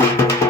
you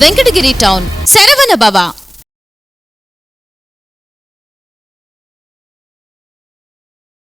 Venkatagiri down Saravana Bhava.